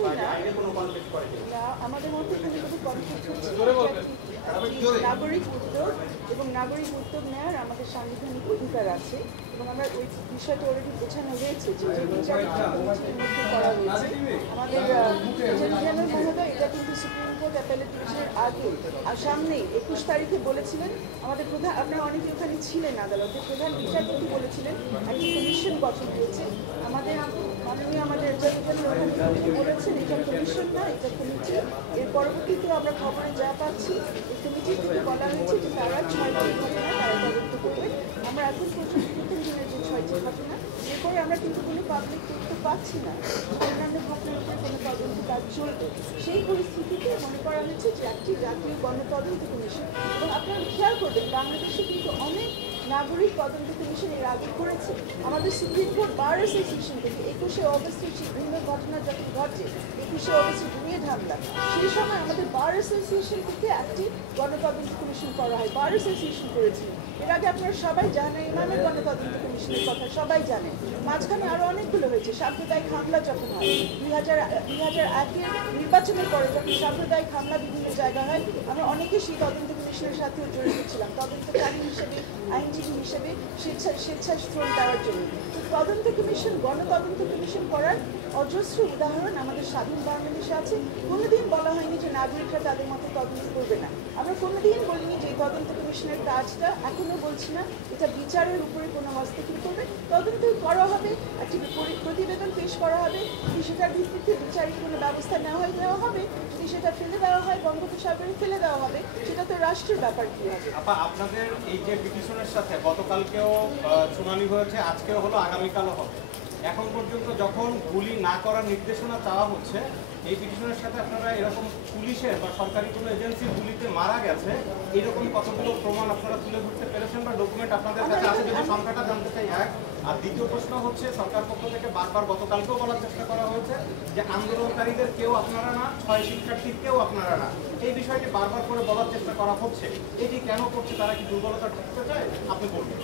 অবশ্যই না, আমাদের মধ্যে এখানে কোনো কনফ্লিক্ট হচ্ছে নাগরিক উদ্যোগ এবং নাগরিক উদ্যোগ নেওয়ার আমাদের সাংবিধানিক অধিকার আছে এবং আমরা ওই বিষয়টা অলরেডি বোঝানো হয়েছে যে বিচারিক কমিটির মধ্যে করা হয়েছে। আমাদের জেনারেল মহোদয় এটা কিন্তু সুপ্রিম কোর্ট অ্যাপেলেট ডিভিশনের আগে আর সামনেই 21 তারিখে বলেছিলেন। আমাদের প্রধান, আপনারা অনেকে ওখানে ছিলেন আদালতে, প্রধান বিচারপতি বলেছিলেন একটি কমিশন গঠন হয়েছে। আমাদের মাননীয় আমাদের বলেছেন এটা কমিশন না, এটা কমিটি। এর পরবর্তীতে আমরা খবরে যা পাচ্ছি এই কমিটি থেকে বলা হয়েছে যে তারা 6টি ঘটনা তারা তদন্ত করবে। আমরা এখন পর্যন্ত প্রথম দিনের যে 6টি ঘটনা, এরপরে আমরা কিন্তু কোনো পাবলিক তথ্য পাচ্ছি না অন্যান্য ঘটনার উপরে কোনো তদন্ত কাজ চলবে। সেই পরিস্থিতিতে মনে করা হয়েছে যে একটি জাতীয় গণতদন্ত কমিশন, এবং আপনারা খেয়াল করবেন বাংলাদেশে কিন্তু অনেক নাগরিক তদন্ত কমিশন এর আগে করেছে। আমাদের সুপ্রিম কোর্ট বার অ্যাসোসিয়েশন থেকে 21শে অগস্টের বিভিন্ন ঘটনা যখন ঘটে, 21শে অগস্টে জুনিয়র হামলা, সেই সময় আমাদের বার অ্যাসোসিয়েশন থেকে একটি গণতদন্ত কমিশন করা হয়, বার অ্যাসোসিয়েশন করেছিল। এর আগে আপনারা সবাই জানেন ইমামের গণতদন্ত কমিশনের কথা সবাই জানেন। মাঝখানে আরও অনেকগুলো হয়েছে। সাম্প্রদায়িক হামলা যখন হয় 2001-এর নির্বাচনের পরে যখন সাম্প্রদায়িক হামলা বিভিন্ন জায়গা হয়, আমরা অনেকে সেই তদন্ত কমিশনের সাথেও জড়িত ছিলাম তদন্তকারী হিসেবে, আইনজীবী হিসেবে, স্বেচ্ছাশ্রম দেওয়ার জন্য। তদন্ত কমিশন, গণতদন্ত কমিশন করার অজস্র উদাহরণ আমাদের স্বাধীন বাংলাদেশে আছে। কোনোদিন বলা হয়নি যে নাগরিকরা তাদের মতো তদন্ত করবে না। আমরা কোনোদিন বলিনি যে তদন্ত কমিশনের কাজটা, এখনো বলছি না এটা বিচারের উপরে কোনো হস্তক্ষেপ করবে। তদন্ত করা হবে, একটি প্রতিবেদন পেশ করা হবে, যদি সেটার ভিত্তিতে বিচারিক কোনো ব্যবস্থা নেওয়া হবে, যদি সেটা ফেলে দেওয়া হয় বঙ্গোপসাগরে ফেলে দেওয়া হবে, সেটা তো রাষ্ট্রের ব্যাপার কি হবে। আপনাদের এই যে পিটিশনের সাথে গতকালকেও শুনানি হয়েছে, আজকেও হলো, আগামীকালও হবে। এখন পর্যন্ত যখন গুলি না করার নির্দেশনা চাওয়া হচ্ছে, এই পিটিশনের সাথে আপনারা এরকম পুলিশের বা সরকারি কোনো এজেন্সির গুলিতে মারা গেছে এরকম কতগুলো প্রমাণ আপনারা তুলে ধরতে পেরেছেন বা ডকুমেন্ট আপনাদের কাছে আছে, যদি সংখ্যাটা জানতে চাই এক। আর দ্বিতীয় প্রশ্ন হচ্ছে, সরকার পক্ষ থেকে বারবার গতকালকেও বলার চেষ্টা করা হয়েছে যে আন্দোলনকারীদের কেউ আপনারা না, 6 শিক্ষার্থীর কেউ আপনারা না। এই বিষয়টি বারবার করে বলার চেষ্টা করা হচ্ছে, এটি কেন করছে? তারা কি দুর্বলতা ঢুকতে চায়? আপনি বলবেন।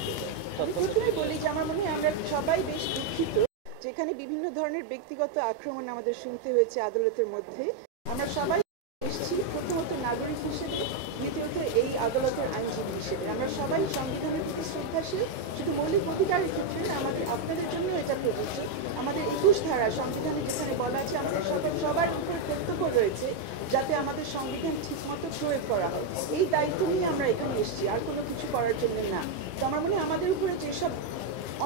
প্রথমেই বলি যে আমার মনে হয় আমরা সবাই বেশ দুঃখিত যেখানে বিভিন্ন ধরনের ব্যক্তিগত আক্রমণ আমাদের শুনতে হয়েছে আদালতের মধ্যে। আমরা সবাই এসেছি প্রথমত নাগরিক হিসেবে, দ্বিতীয়ত এই আদালতের আইনজীবী হিসেবে। আমরা সবাই সংবিধানের প্রতি শ্রদ্ধাশীল। শুধু মৌলিক অধিকারের ক্ষেত্রে আমাদের আপনাদের জন্য এটা প্রযোজ্য। আমাদের 21 ধারা সংবিধানে যেখানে বলা আছে আমাদের সবার উপরে কর্তব্য রয়েছে যাতে আমাদের সংবিধান ঠিকমতো প্রয়োগ করা হয়। এই দায়িত্ব নিয়ে আমরা এখানে এসেছি, আর কোনো কিছু করার জন্য না। তো আমার মনে হয় আমাদের উপরে যেসব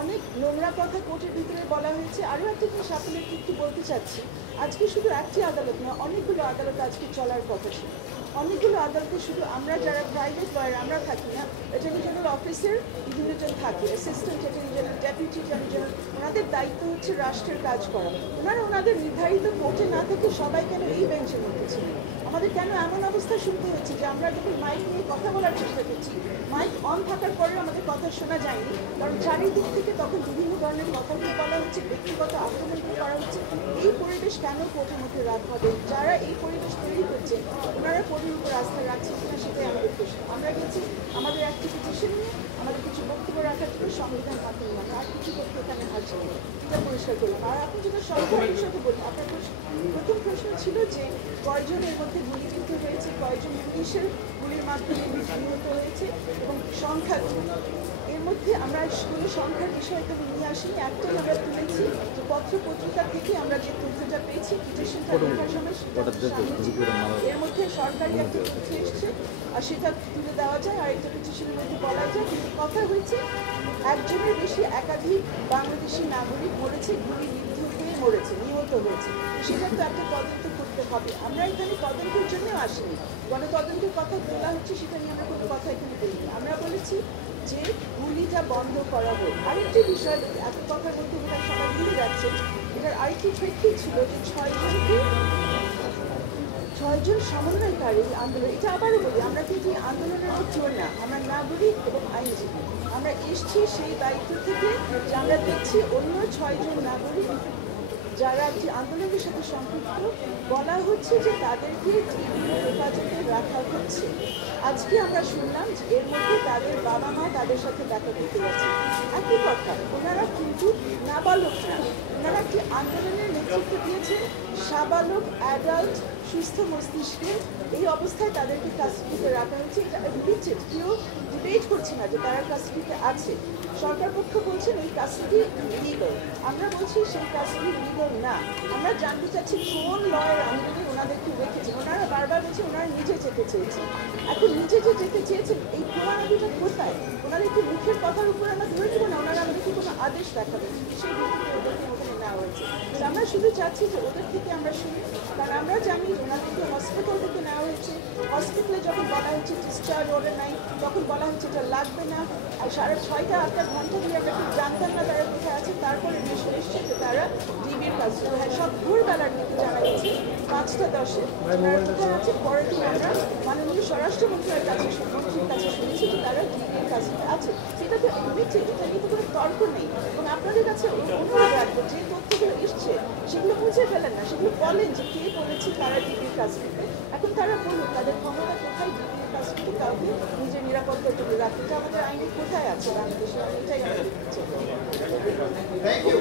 অনেক নোংরা কথা কোর্টের ভিতরে বলা হয়েছে। আরও একটা জিনিস আপনাদের একটু বলতে চাচ্ছি, আজকে শুধু একটি আদালত না, অনেকগুলো আদালত আজকে চলার কথা ছিল। অনেকগুলো আদালতে শুধু আমরা যারা প্রাইভেট লয়ার আমরা থাকি না, অ্যাটর্নি জেনারেল অফিসের বিভিন্ন জন থাকে, assistant attorney general, deputy attorney general, ওনাদের দায়িত্ব হচ্ছে রাষ্ট্রের কাজ করা। ওনারা ওনাদের নির্ধারিত কোর্টে না থেকে সবাই কেন এই বেঞ্চের মধ্যে ছিলেন? আমাদের কেন এমন অবস্থা শুনতে হচ্ছে যে আমরা যখন মাইক নিয়ে কথা বলার চেষ্টা করছি, মাইক অন থাকার পরেও আমাদের কথা শোনা যায়নি? কারণ চারিদিক থেকে তখন বিভিন্ন ধরনের কথাগুলো বলা হচ্ছে, ব্যক্তিগত আক্রমণগুলো করা হচ্ছে। এই পরিবেশ কেন কোর্টের মধ্যে রাখা হবে? যারা এই পরিবেশ তৈরি করছে ওনারা কোর্টের উপর আস্থা রাখছে কিনা সেটাই আমাদের প্রশ্ন। আমরা গেছি আমাদের একটি পিটিশন নিয়ে, আমাদের কিছু বক্তব্য রাখার জন্য সংবিধান হাতে নিলাম, আর কিছু করতে এখানে হাসি এটা পরিষ্কার করলাম। আর আপনি যেটা সংখ্যার বিষয়টা বলুন, আপনার প্রথম প্রশ্ন ছিল যে কয়জন এর মধ্যে গুলিবিদ্ধ হয়েছে, কয়জন পুলিশের গুলির মাধ্যমে নিহত হয়েছে এবং সংখ্যা কি। এর মধ্যে আমরা কোনো সংখ্যার বিষয় তো নিয়ে আসিনি, একটাই আমরা তুলেছি যে পত্র পত্রিকা থেকে আমরা যে তথ্যটা পেয়েছি পিটিশনটা লেখার সময়, এর মধ্যে সরকারি একটা তথ্য এসছে আর সেটা তুলে দেওয়া যায়। আর একটা পিটিশনের মধ্যে বলা যায় কথা হয়েছে একজনের বেশি একাধিক বাংলাদেশি নাগরিক মরেছে, গুলিবিদ্ধ হয়ে মরেছে, নিহত হয়েছে। সেটা তো একটা তদন্ত করতে হবে। আমরা এখানে তদন্তের জন্য আসিনি, গণতদন্তের কথা বলা হচ্ছে, সেটা নিয়ে আমরা কোনো কথা এখানে বলিনি। আমরা বলেছি যে গুলিটা বন্ধ করা হোক। আরেকটি বিষয় এত কথার মধ্যে বোধহয় সবাই ভুলে যাচ্ছে, এটার আরেকটি প্রেক্ষিত ছিল যে 6জন সমন্বয়কারী আন্দোলন। এটা আবারও বলি, আমরা কিন্তু আন্দোলনের কেউ না, আমরা নাগরিক এবং আইনজীবী। আমরা এসছি সেই দায়িত্ব থেকে যে আমরা দেখছি অন্য 6জন নাগরিক যারা যে আন্দোলনের সাথে সম্পৃক্ত, বলা হচ্ছে যে তাদেরকে ডিবির হেফাজতে রাখা হচ্ছে। আজকে আমরা শুনলাম যে এর মধ্যে তাদের বাবা মা তাদের সাথে দেখা করতে যাচ্ছে। একই কথা, ওনারা কিন্তু নাবালক না, ওনারা একটি আন্দোলনের নেতৃত্ব দিয়েছেন, সাবালক অ্যাডাল্ট সুস্থ মস্তিষ্কে। এই অবস্থায় তাদেরকে কাস্টডিতে রাখা হচ্ছে। এটা রিপিটেড, কেউ ডিবেট করছে না যে তারা কাস্টডিতে আছে। সরকার পক্ষ বলছেন এই কাস্টডি লিগাল, আমরা বলছি সেই কাস্টডি লিগাল না। আমরা জানতে চাচ্ছি কোন লয়ের আন্দোলনে ওনাদেরকে রেখেছেন। ওনারা বারবার বলছে ওনারা নিজে যেতে চেয়েছেন। এখন নিজে যে যেতে চেয়েছেন এই প্রমাণাদিটা কোথায়? ওনাদেরকে মুখের কথার উপর আমরা ধরে নেব না, ওনারা আমাদেরকে কোনো আদেশ দেখাবেন সেই ভিত্তিতে ওদেরকে ওখানে নেওয়া হয়েছে। আমরা শুধু চাচ্ছি যে ওদের থেকে আমরা শুনি, কারণ আমরা জানি ওনাদেরকে হসপিটাল থেকে নেওয়া হয়েছে। হসপিটালে যখন বলা হচ্ছে ডিসচার্জ অর্ডার নাই, তখন বলা হচ্ছে এটা লাগবে না। আর 6.5-8 ঘন্টা দিয়ে আমরা ঠিক জানতাম না তারা কোথায় আছে। তারপরে এসছে যে তারা ডিবির কাছে, হ্যাঁ সব ভোরবেলার দিকে জানা গেছে 5টা 10-এ তারা কোথায় আছে। পরের দিন আমরা মাননীয় স্বরাষ্ট্রমন্ত্রীর কাছে শুনেছি যে তারা ডিবির কাছে আছে। সেটা তো এমনিতে, এটা নিয়ে তো কোনো তর্ক নেই। এবং আপনাদের কাছে অনুরোধ রাখবো যে তথ্যগুলো এসছে সেগুলো মুছে ফেলেন না, সেগুলো বলেন যে কে বলেছে তারা ডিবির কাছ থেকে। এখন তারা বলুন তাদের ক্ষমতা কোথায় ডিবির কাছ থেকে কাউকে নিজের নিরাপত্তার জন্য রাখতে। আমাদের আইনে কোথায় আছে বাংলাদেশে, এটাই আমাদের Thank you.